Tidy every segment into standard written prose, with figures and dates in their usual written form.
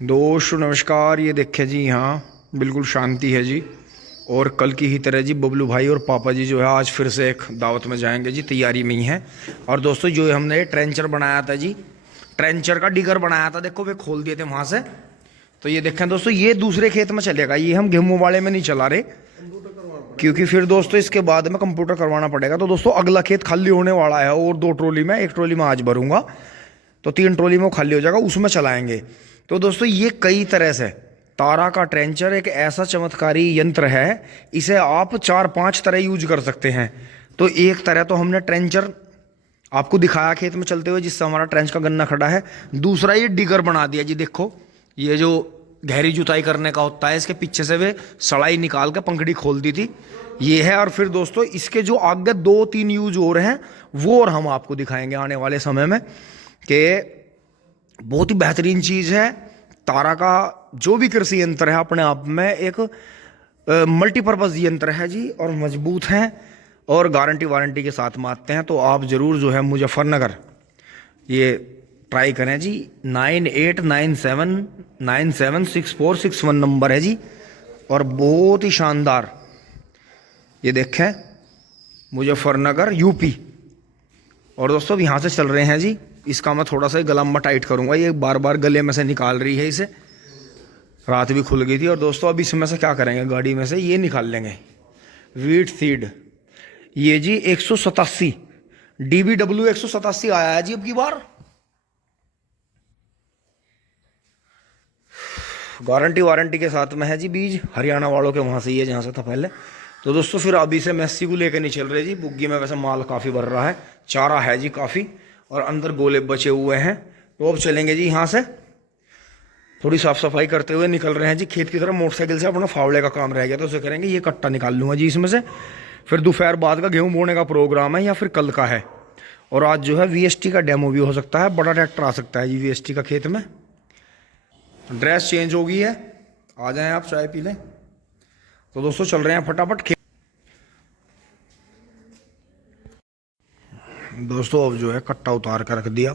दोस्तों नमस्कार। ये देखिए जी, यहाँ बिल्कुल शांति है जी। और कल की ही तरह जी बबलू भाई और पापा जी जो है आज फिर से एक दावत में जाएंगे जी, तैयारी में ही है। और दोस्तों जो हमने ट्रेंचर बनाया था जी, ट्रेंचर का डिगर बनाया था, देखो वे खोल दिए थे वहाँ से। तो ये देखें दोस्तों, ये दूसरे खेत में चलेगा, ये हम गेहूँ वाले में नहीं चला रहे, क्योंकि फिर दोस्तों इसके बाद में कंप्यूटर करवाना पड़ेगा। तो दोस्तों अगला खेत खाली होने वाला है और 2 ट्रॉली में, 1 ट्रॉली में आज भरूंगा तो 3 ट्रॉली में वो खाली हो जाएगा, उसमें चलाएंगे। तो दोस्तों ये कई तरह से तारा का ट्रेंचर एक ऐसा चमत्कारी यंत्र है, इसे आप 4-5 तरह यूज कर सकते हैं। तो एक तरह तो हमने ट्रेंचर आपको दिखाया खेत में चलते हुए, जिससे हमारा ट्रेंच का गन्ना खड़ा है। दूसरा ये डिगर बना दिया जी, देखो ये जो गहरी जुताई करने का होता है, इसके पीछे से वे सड़ाई निकाल के पंखड़ी खोल दी थी, ये है। और फिर दोस्तों इसके जो आगे 2-3 यूज और हैं वो और हम आपको दिखाएंगे आने वाले समय में, कि बहुत ही बेहतरीन चीज़ है। तारा का जो भी कृषि यंत्र है अपने आप में एक मल्टीपर्पज़ यंत्र है जी, और मजबूत है और गारंटी वारंटी के साथ में आते हैं। तो आप ज़रूर जो है मुजफ्फरनगर ये ट्राई करें जी। 9897976461 नंबर है जी, और बहुत ही शानदार। ये देखें, मुजफ्फरनगर यूपी। और दोस्तों अब यहाँ से चल रहे हैं जी, इसका मैं थोड़ा सा गला में टाइट करूँगा, ये बार बार गले में से निकाल रही है इसे, रात भी खुल गई थी। और दोस्तों अब इसमें से क्या करेंगे, गाड़ी में से ये निकाल लेंगे वीट सीड। ये जी 187 DBW 187 आया है जी अब की बार, गारंटी वारंटी के साथ में है जी। बीज हरियाणा वालों के वहाँ से ही है जहाँ से था पहले। तो दोस्तों फिर अभी से मैसी को लेकर नहीं चल रहे जी, बुग्गी में वैसे माल काफ़ी भर रहा है, चारा है जी काफ़ी, और अंदर गोले बचे हुए हैं। तो अब चलेंगे जी यहाँ से, थोड़ी साफ सफाई करते हुए निकल रहे हैं जी खेत की तरफ। मोटरसाइकिल से अपना फावड़े का काम रह गया तो उसे करेंगे, ये कट्टा निकाल लूँगा जी इसमें से। फिर दोपहर बाद का गेहूँ बोने का प्रोग्राम है या फिर कल का है। और आज जो है VST का डेमो भी हो सकता है, बड़ा ट्रैक्टर आ सकता है जी VST का खेत में। ड्रेस चेंज हो गई है, आ जाएं आप चाय पी लें। तो दोस्तों चल रहे हैं फटाफट खेत। दोस्तों अब जो है कट्टा उतार कर रख दिया,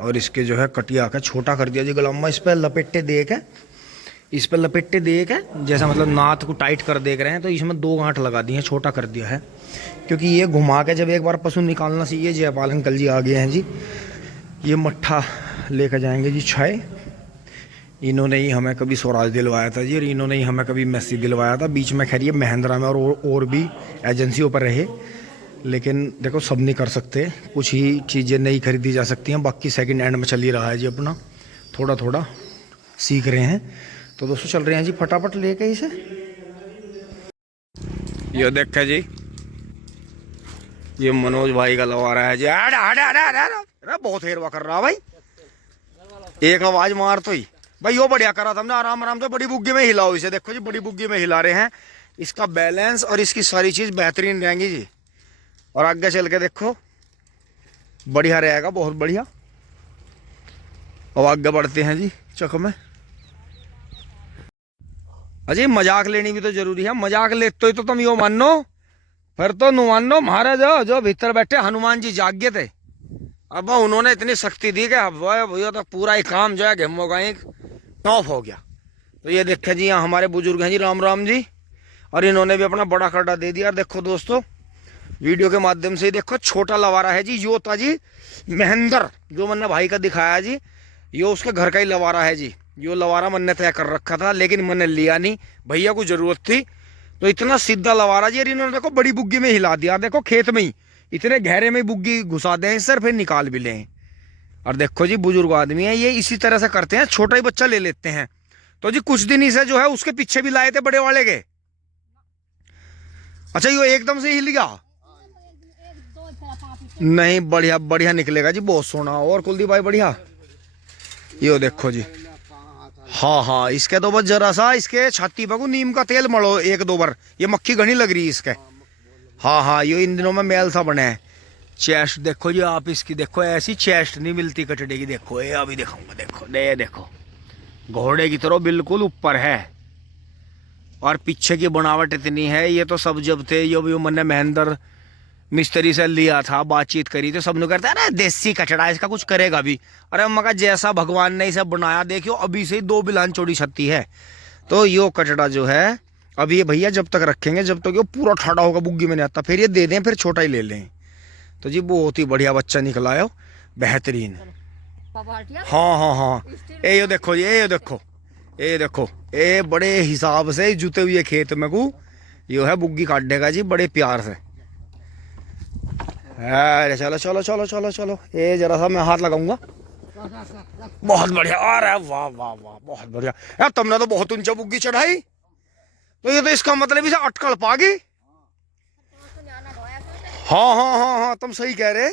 और इसके जो है कटिया का छोटा कर दिया जी गलम्मा। इस पर लपेटे दे के, इस पर लपेटे दे के जैसा मतलब नाथ को टाइट कर देख रहे हैं, तो इसमें 2 गांठ लगा दी हैं, छोटा कर दिया है। क्योंकि ये घुमा के जब एक बार पशु निकालना चाहिए। जयपाल अंकल जी आ गए हैं जी, ये मट्ठा लेकर जाएंगे जी छाए। इन्होंने ही हमें कभी स्वराज दिलवाया था जी, और इन्होंने ही हमें कभी मैसी दिलवाया था। बीच में खैर ये महिंद्रा में और भी एजेंसियों पर रहे, लेकिन देखो सब नहीं कर सकते, कुछ ही चीज़ें नहीं खरीदी जा सकती हैं। बाकी सेकंड हैंड में चल ही रहा है जी, अपना थोड़ा थोड़ा सीख रहे हैं। तो दोस्तों चल रहे हैं जी फटाफट लेके इसे। ये देखे जी, ये मनोज भाई का लवा रहा है जी। अरे बहुत हेरवा कर रहा भाई, एक आवाज मार तो ही भाई। यो बढ़िया करा था हमने, आराम आराम से बड़ी बुग्गी में हिलाओ इसे। देखो जी बड़ी बुग्गी में हिला रहे हैं, इसका बैलेंस और इसकी सारी चीज़ बेहतरीन रहेंगी जी। और आगे चल के देखो बढ़िया रहेगा, बहुत बढ़िया। अब आगे बढ़ते हैं जी चक में। अजय मजाक लेनी भी तो जरूरी है, मजाक लेते ही तो तुम यो मानो, फिर तो नु मानो महाराज जो भीतर बैठे हनुमान जी जाग गए थे। अब उन्होंने इतनी शक्ति दी कि अब भैया तो पूरा ही काम जो है गेहूं का टॉप हो गया। तो ये देखे जी यहाँ हमारे बुजुर्ग हैं जी, राम राम जी, और इन्होंने भी अपना बड़ा खड्डा दे दिया। देखो दोस्तों वीडियो के माध्यम से देखो, छोटा लवारा है जी, यो था जी महेंद्र जो मैंने भाई का दिखाया जी, यो उसके घर का ही लवारा है जी। यो लवारा मैंने तय कर रखा था, लेकिन मैंने लिया नहीं, भैया को जरूरत थी। तो इतना सीधा लवारा जी, इन्होंने देखो बड़ी बुग्गी में हिला दिया। देखो खेत में ही इतने गहरे में बुग्गी घुसा दें सर, फिर निकाल भी लें। और देखो जी बुजुर्ग आदमी है, ये इसी तरह से करते हैं, छोटा ही बच्चा ले लेते हैं। तो जी कुछ दिन इसे जो है उसके पीछे भी लाए थे बड़े वाले के। अच्छा यो एकदम से हिल गया? नहीं, बढ़िया बढ़िया निकलेगा जी, बहुत सोना। और कुलदीप भाई बढ़िया, यो देखो जी। हाँ हाँ, इसके तो बस जरा सा इसके छाती पर नीम का तेल मलो 1-2 बार, ये मक्खी घनी लग रही है इसके। हाँ हाँ, यो इन दिनों में मेल सा बने है। चेस्ट देखो जी आप इसकी, देखो ऐसी चेस्ट नहीं मिलती कटड़े की। देखो ये अभी दिखाऊंगा, देखो ये देखो घोड़े की तरह बिल्कुल ऊपर है, और पीछे की बनावट इतनी है। ये तो सब जब थे यो भी मैंने मिस्त्री से लिया था, बातचीत करी तो सबने कहता है अरे देसी कचड़ा इसका कुछ करेगा भी। अरे मगर जैसा भगवान ने इसे बनाया देखियो, अभी से ही 2 बिलान चौड़ी छत्ती है। तो यो कचड़ा जो है अब ये भैया जब तक रखेंगे जब तक ये पूरा ठाड़ा होगा बुग्गी में नहीं आता, फिर ये दे दें, फिर छोटा ही ले लें। तो जी बहुत ही बढ़िया बच्चा निकला है, बेहतरीन। हाँ हाँ हाँ, ये देखो, ये देखो, ये देखो, ये बड़े हिसाब से जुते हुए खेत में को यो है बुग्गी काटेगा जी, बड़े प्यार से। अरे चलो चलो चलो चलो चलो, ये जरा सा मैं हाथ लगाऊंगा। बहुत बढ़िया, अरे वाह वाह वाह, बहुत बढ़िया यार, तुमने तो बहुत ऊंचा बुग्गी चढ़ाई। तो ये तो इसका मतलब इसे अटकल पागी। हाँ हाँ हाँ हाँ, तुम सही कह रहे।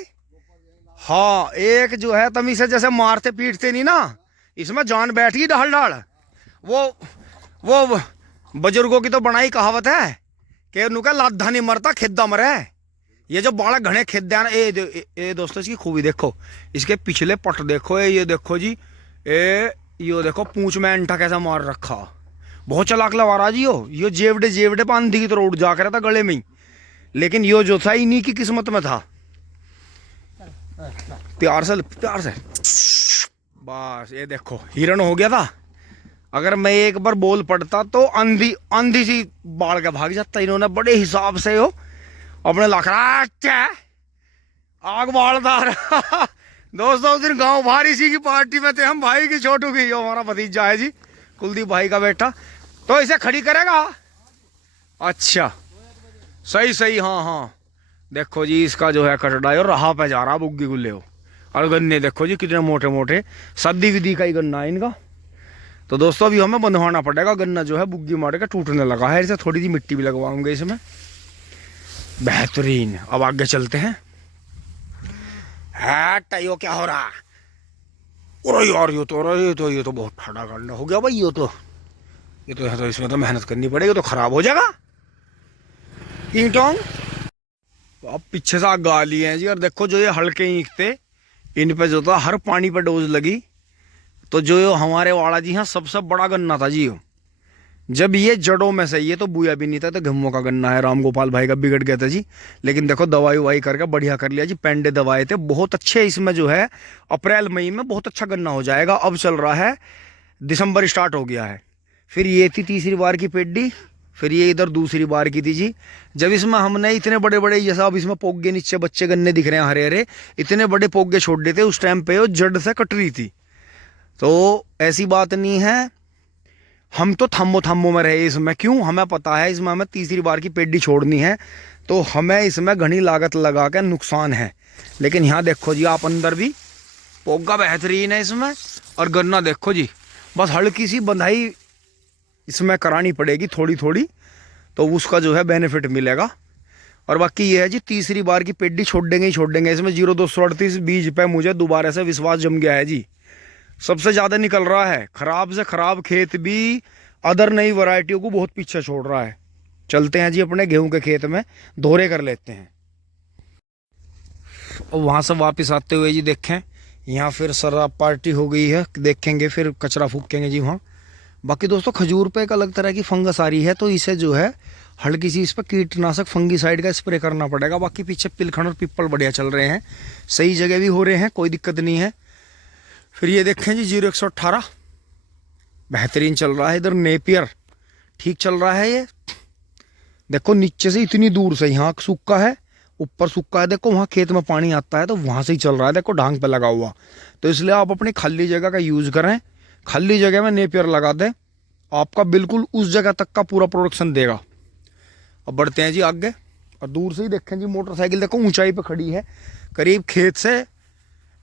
हाँ, एक जो है तुम इसे जैसे मारते पीटते नहीं ना, इसमें जान बैठ गई डाल डाल। वो बुजुर्गों की तो बनाई कहावत है कि उनका लाधा नहीं मरता खिद्दा मरे। ये जो बड़ा घने खिद्दे हैं ना, ये दोस्तों इसकी खूबी देखो, इसके पिछले पट देखो, ये देखो जी, ये देखो पूंछ में अंठा कैसा मार रखा। बहुत चलाक लवारा जी हो, ये जेवड़े जेवड़े पे आंधी की तरह उड़ जा कर था गले में ही, लेकिन यो जो था इन्हीं की किस्मत में था। प्यार से प्यार से, बस ये देखो हिरण हो गया था। अगर मैं एक बार बोल पड़ता तो आंधी आंधी सी बाढ़ के भाग जाता। इन्होंने बड़े हिसाब से हो अपने लखड़ा आग बाढ़दार। दोस्तों उस दिन गांव भारी सी की पार्टी में थे हम, भाई की छोटू की, जो हमारा भतीजा है जी, कुलदीप भाई का बेटा। तो इसे खड़ी करेगा। अच्छा सही सही, हाँ हाँ, देखो जी इसका जो है कटड़ा और रहा पे जा रहा बुग्गी गुल्ले हो। और गन्ने देखो जी कितने मोटे मोटे, सदी विधि का ही गन्ना है इनका। तो दोस्तों अभी हमें बंधवाना पड़ेगा, गन्ना जो है बुग्गी मार के टूटने लगा है। इसे थोड़ी सी मिट्टी भी लगवाऊंगे इसमें, बेहतरीन। अब आगे चलते हैं। टाइयो क्या हो रहा? अरे यार ये तो बहुत ठाड़ा गन्ना हो गया भाई। ये तो इसमें तो मेहनत करनी पड़ेगी, तो खराब हो जाएगा ईंटों। अब पीछे से आग गा लिए हैं जी। और देखो जो ये हल्के ईंट थे, इन पे जो था हर पानी पे डोज लगी। तो जो हमारे वाड़ा जी हाँ सबसे बड़ा गन्ना था जी। जब ये जड़ों में से, ये तो बुया भी नहीं था, तो गम्मों का गन्ना है, राम गोपाल भाई का बिगड़ गया था जी। लेकिन देखो दवाई ववाई करके बढ़िया कर लिया जी, पेंडे दवाए थे बहुत अच्छे। इसमें जो है अप्रैल मई में बहुत अच्छा गन्ना हो जाएगा। अब चल रहा है दिसंबर स्टार्ट हो गया है। फिर ये थी तीसरी बार की पेड्डी, फिर ये इधर दूसरी बार की थी जी। जब इसमें हमने इतने बड़े बड़े, जैसा अब इसमें पोगे नीचे बच्चे गन्ने दिख रहे हैं हरे हरे, इतने बड़े पोगे छोड़ देते उस टाइम पे, वो जड़ से कट रही थी। तो ऐसी बात नहीं है, हम तो थम्बो में रहे इसमें। क्यों? हमें पता है इसमें हमें तीसरी बार की पेड्डी छोड़नी है, तो हमें इसमें घनी लागत लगा के नुकसान है। लेकिन यहाँ देखो जी आप, अंदर भी पोगा बेहतरीन है इसमें। और गन्ना देखो जी, बस हल्की सी बंधाई इसमें करानी पड़ेगी थोड़ी थोड़ी, तो उसका जो है बेनिफिट मिलेगा। और बाकी ये है जी, तीसरी बार की पेड्डी छोड़ देंगे ही छोड़ देंगे। इसमें 0238 बीज पे मुझे दोबारा से विश्वास जम गया है जी। सबसे ज़्यादा निकल रहा है, खराब से खराब खेत भी अदर नई वैरायटियों को बहुत पीछे छोड़ रहा है। चलते हैं जी अपने गेहूं के खेत में, दोहरे कर लेते हैं। और वहाँ से वापस आते हुए जी देखें, यहाँ फिर शराब पार्टी हो गई है, देखेंगे फिर कचरा फूकेंगे जी वहाँ। बाकी दोस्तों खजूर पे एक अलग तरह की फंगस आ रही है, तो इसे जो है हल्की सी इस पर कीटनाशक फंगीसाइड का स्प्रे करना पड़ेगा। बाकी पीछे पिलखन और पिप्पल बढ़िया चल रहे हैं, सही जगह भी हो रहे हैं, कोई दिक्कत नहीं है। फिर ये देखें जी 0118 बेहतरीन चल रहा है। इधर नेपियर ठीक चल रहा है। ये देखो नीचे से इतनी दूर से, यहाँ सूखा है, ऊपर सूखा है, देखो वहाँ खेत में पानी आता है, तो वहाँ से ही चल रहा है। देखो ढांग पे लगा हुआ, तो इसलिए आप अपनी खाली जगह का यूज़ करें। खाली जगह में नेपियर लगा दें, आपका बिल्कुल उस जगह तक का पूरा प्रोडक्शन देगा। अब बढ़ते हैं जी आगे। और दूर से ही देखें जी मोटरसाइकिल देखो ऊंचाई पे खड़ी है, करीब खेत से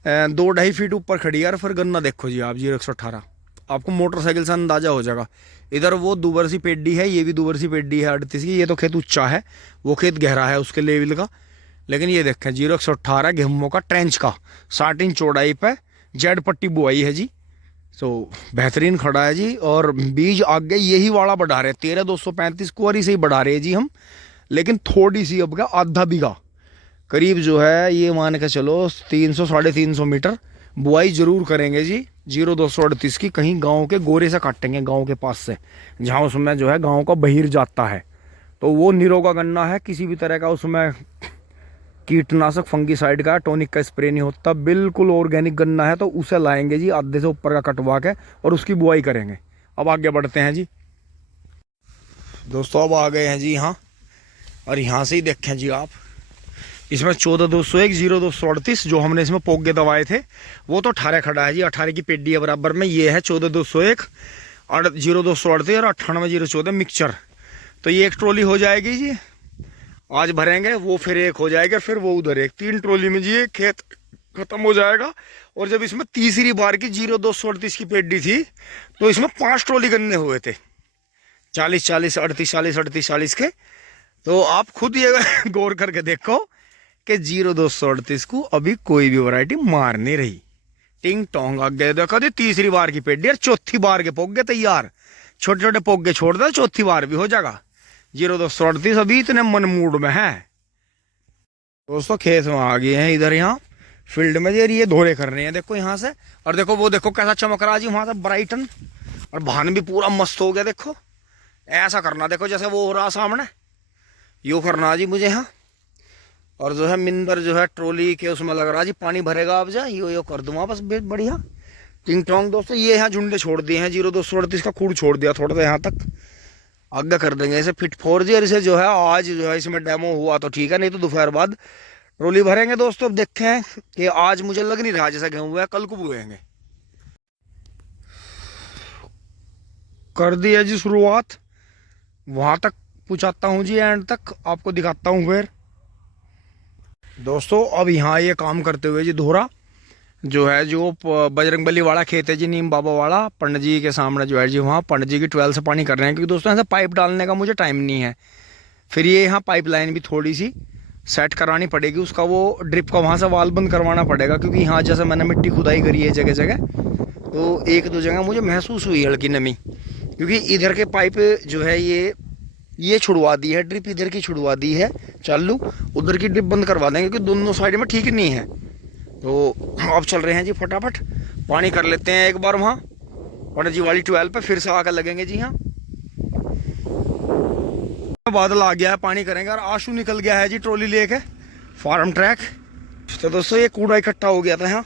2-2.5 फीट ऊपर खड़ी है। और फिर गन्ना देखो जी आप 0118, आपको मोटरसाइकिल से अंदाजा हो जाएगा। इधर वो दुबर सी पेड्डी है, ये भी दुबर सी पेड्डी है 38 की। ये तो खेत ऊंचा है, वो खेत गहरा है उसके लेवल का। लेकिन ये देखें 0118 गेहूं का ट्रेंच का 60 इंच चौड़ाई पे जेड पट्टी बुआई है जी। तो बेहतरीन खड़ा है जी। और बीज आगे यही वाला बढ़ा रहे, 13,235 कुंवरी से ही बढ़ा रहे हैं जी हम। लेकिन थोड़ी सी अब का आधा बीघा करीब जो है, ये मान के चलो 300-350 मीटर बुआई जरूर करेंगे जी 0238 की। कहीं गांव के गोरे से काटेंगे, गांव के पास से, जहां उसमें जो है गांव का बहिर जाता है। तो वो निरोगा गन्ना है, किसी भी तरह का उसमें कीटनाशक फंगीसाइड का, टॉनिक का स्प्रे नहीं होता, बिल्कुल ऑर्गेनिक गन्ना है। तो उसे लाएंगे जी आधे से ऊपर का कटवा के और उसकी बुआई करेंगे। अब आगे बढ़ते हैं जी दोस्तों। अब आ गए हैं जी यहाँ, और यहाँ से ही देखें जी आप, इसमें 14-201 0238 जो हमने इसमें पोगे दवाए थे वो तो 18 खड़ा है जी। 18 की पेडी है बराबर में। ये है 14-201 और 0238 और 98-014 मिक्सचर। तो ये एक ट्रॉली हो जाएगी जी, आज भरेंगे, वो फिर एक हो जाएगा, फिर वो उधर एक, 3 ट्रॉली में जी ये खेत खत्म हो जाएगा। और जब इसमें तीसरी बार की 0238 की पेडी थी तो इसमें 5 ट्रॉली गन्ने हुए थे, 40-40 38-40 के। तो आप खुद ये गौर करके देखो कि 0238 को अभी कोई भी वैरायटी मार नहीं रही। टिंग टोंग आगे देखो जी, तीसरी बार की पेडी और चौथी बार के पोगे तैयार। छोटे छोटे पोगे छोड़ दो, चौथी बार भी हो जाएगा। 0238 अभी इतने मन मूड में है दोस्तों। खेत में आ गए हैं इधर, यहाँ फील्ड में ये धोरे कर रहे हैं देखो यहाँ से। और देखो वो देखो कैसा चमक रहा जी वहां से ब्राइटन, और भान भी पूरा मस्त हो गया। देखो ऐसा करना, देखो जैसे वो हो रहा सामने, यो करना जी मुझे यहाँ। और जो है मिंदर जो है ट्रॉली के उसमें लग रहा जी पानी भरेगा। अब जा यो कर दूंगा बस, बढ़िया टिंग टोंग दोस्तों। ये यहाँ झुंडे छोड़ दिए हैं, 0238 का खूड़ छोड़ दिया थोड़ा सा यहाँ तक, आगे कर देंगे इसे फिट 4G। और इसे जो है आज जो है इसमें डेमो हुआ तो ठीक है, नहीं तो दोपहर बाद ट्रॉली भरेंगे दोस्तों। अब देखते हैं कि आज मुझे लग नहीं रहा जैसा गेहूं हुआ है, कल को बोएंगे। कर दी है जी शुरुआत, वहां तक पहुंचाता हूं जी, एंड तक आपको दिखाता हूं फिर दोस्तों। अब यहाँ ये काम करते हुए जी धोरा जो है, जो बजरंगबली वाला खेत है जी, नीम बाबा वाला, पंडित जी के सामने जो है जी, वहाँ पंडित जी की 12 से पानी कर रहे हैं। क्योंकि दोस्तों ऐसे पाइप डालने का मुझे टाइम नहीं है। फिर ये यहाँ पाइपलाइन भी थोड़ी सी सेट करानी पड़ेगी, उसका वो ड्रिप का वहाँ से वाल बंद करवाना पड़ेगा। क्योंकि यहाँ जैसे मैंने मिट्टी खुदाई करी है जगह जगह, तो 1-2 जगह मुझे महसूस हुई हल्की नमी। क्योंकि इधर के पाइप जो है ये छुड़वा दी है ड्रिप, इधर की छुड़वा दी है चालू, उधर की ड्रिप बंद करवा देंगे क्योंकि दोनों साइड में ठीक नहीं है। तो अब चल रहे हैं जी फटाफट पानी कर लेते हैं एक बार वहाँ पंडित जी वाली 12 पे, फिर से आकर लगेंगे जी। यहाँ बादल आ गया है, पानी करेंगे। और आशू निकल गया है जी ट्रॉली लेके फार्म ट्रैक। तो दोस्तों ये कूड़ा इकट्ठा हो गया था यहाँ,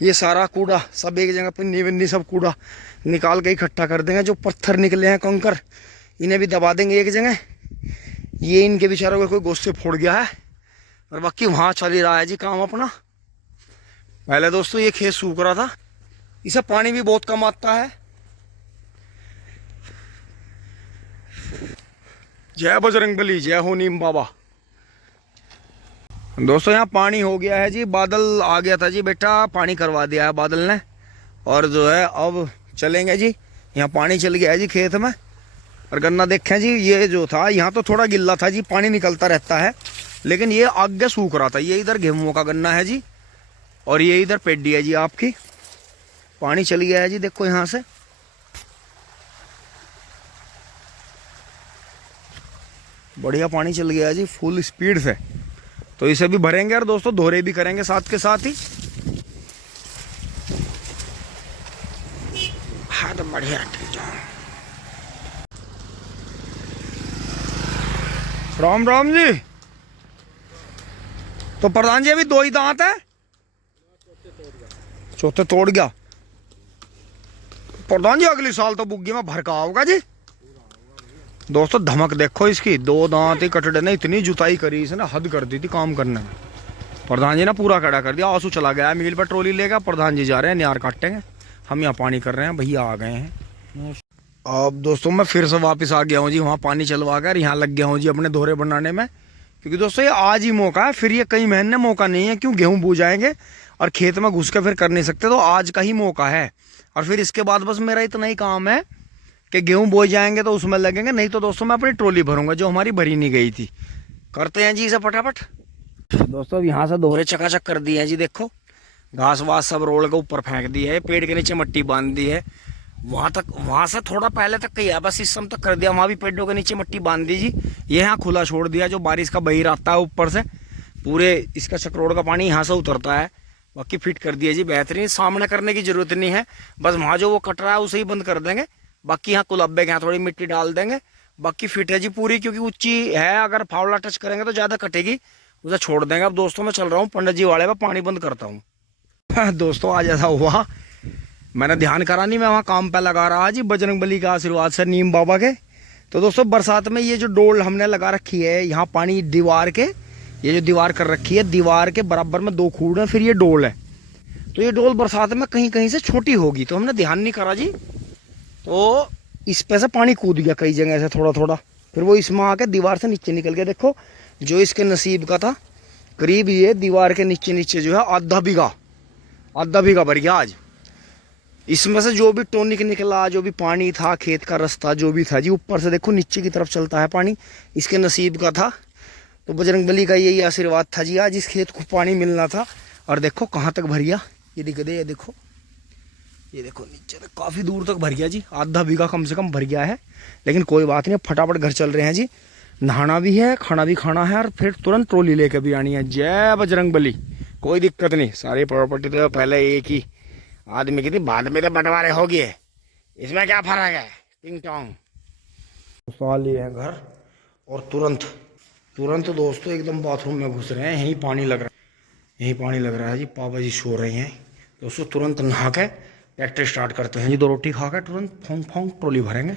ये सारा कूड़ा सब एक जगह पिन्नी विन्नी सब कूड़ा निकाल के इकट्ठा कर देंगे। जो पत्थर निकले हैं कंकर, इन्हें भी दबा देंगे एक जगह। ये इनके बेचारों को कोई गोश्त से फोड़ गया है, और बाकी वहाँ चल ही रहा है जी काम अपना। पहले दोस्तों ये खेत सूख रहा था, इसे पानी भी बहुत कम आता है। जय बजरंगबली, जय हो नीम बाबा। दोस्तों यहाँ पानी हो गया है जी, बादल आ गया था जी बेटा, पानी करवा दिया है बादल ने। और जो है अब चलेंगे जी, यहाँ पानी चल गया है जी खेत में। और गन्ना देखें जी, ये जो था यहाँ तो थोड़ा गिल्ला था जी, पानी निकलता रहता है, लेकिन ये आगे सूख रहा था। ये इधर गेहूं का गन्ना है जी, और ये इधर पेडी है जी आपकी। पानी चल गया है जी देखो यहाँ से, बढ़िया पानी चल गया है जी फुल स्पीड से। तो इसे भी भरेंगे और दोस्तों धोरे भी करेंगे साथ के साथ ही। हाँ तो बढ़िया। राम राम जी। तो प्रधान जी अभी 2 ही दांत है, चौथे तोड़ गया प्रधान जी। अगले साल तो बुग्गी में भरका होगा जी। दोस्तों धमक देखो इसकी, 2 दांत ही कटड़े ने इतनी जुताई करी इसने, हद कर दी थी काम करने में। प्रधान जी ने पूरा खड़ा कर दिया। आंसू चला गया मिल पर, ट्रॉली लेगा, प्रधान जी जा रहे हैं नियार काटेंगे, हम यहाँ पानी कर रहे हैं, भैया आ गए हैं। अब दोस्तों मैं फिर से वापस आ गया हूँ जी, वहाँ पानी चलवा कर यहाँ लग गया हूँ जी अपने दोहरे बनाने में। क्योंकि दोस्तों ये आज ही मौका है, फिर ये कई महीने मौका नहीं है। क्यों, गेहूँ बो जाएंगे और खेत में घुस के फिर कर नहीं सकते, तो आज का ही मौका है। और फिर इसके बाद बस मेरा इतना ही काम है कि गेहूँ बोए जाएंगे तो उसमें लगेंगे, नहीं तो दोस्तों मैं अपनी ट्रॉली भरूंगा जो हमारी भरी नहीं गई थी। करते हैं जी इसे फटाफट। दोस्तों अब यहाँ से दोहरे चकाचक कर दिए हैं जी, देखो घास वास सब रोड के ऊपर फेंक दी है, पेड़ के नीचे मट्टी बांध दी है। वहाँ तक, वहाँ से थोड़ा पहले तक कही है, बस इस समय तक कर दिया, वहाँ भी पेड़ों के नीचे मट्टी बांध दी जी। ये यहाँ खुला छोड़ दिया, जो बारिश का बही आता है ऊपर से, पूरे इसका चक्रोड़ का पानी यहाँ से उतरता है। बाकी फिट कर दिया जी बेहतरीन, सामने करने की जरूरत नहीं है, बस वहाँ जो वो कट रहा है उसे ही बंद कर देंगे। बाकी यहाँ कुलब्बे के यहाँ थोड़ी मिट्टी डाल देंगे, बाकी फिट है जी पूरी। क्योंकि ऊंची है, अगर फावड़ा टच करेंगे तो ज़्यादा कटेगी, उसे छोड़ देंगे। अब दोस्तों मैं चल रहा हूँ पंडित जी वाले पे, पानी बंद करता हूँ। दोस्तों आज ऐसा हुआ, मैंने ध्यान करा नहीं, मैं वहाँ काम पे लगा रहा जी बजरंगबली के आशीर्वाद से, नीम बाबा के। तो दोस्तों बरसात में ये जो डोल हमने लगा रखी है यहाँ पानी दीवार के, ये जो दीवार कर रखी है, दीवार के बराबर में 2 खूड़ है, फिर ये डोल है। तो ये डोल बरसात में कहीं कहीं से छोटी होगी, तो हमने ध्यान नहीं करा जी। तो इस पे से पानी कूद गया कई जगह से थोड़ा थोड़ा, फिर वो इसमें आके दीवार से नीचे निकल गया। देखो जो इसके नसीब का था, करीब ये दीवार के नीचे नीचे जो है आधा बीघा भर गया आज। इसमें से जो भी टॉनिक निकला, जो भी पानी था, खेत का रास्ता जो भी था जी, ऊपर से देखो नीचे की तरफ चलता है पानी, इसके नसीब का था। तो बजरंगबली का यही आशीर्वाद था जी, आज इस खेत को पानी मिलना था। और देखो कहाँ तक भर गया, ये दिख दे, ये देखो नीचे तक काफ़ी दूर तक भर गया जी, आधा बीघा कम से कम भर गया है। लेकिन कोई बात नहीं, फटाफट घर चल रहे हैं जी, नहाना भी है, खाना भी खाना है, और फिर तुरंत ट्रॉली लेके भी आनी है। जय बजरंगबली। कोई दिक्कत नहीं, सारी प्रॉपर्टी तो पहले एक ही आदमी की थी, बाद में तो बंटवारे हो गए, इसमें क्या फर्क है, टिंग टोंग। साल लिए हैं घर, और तुरंत दोस्तों एकदम बाथरूम में घुस रहे हैं, यहीं पानी लग रहा है जी। पापा जी सो रहे हैं दोस्तों, तुरंत नहा के ट्रैक्टर स्टार्ट करते हैं जी, 2 रोटी खा के तुरंत फोंग ट्रॉली भरेंगे।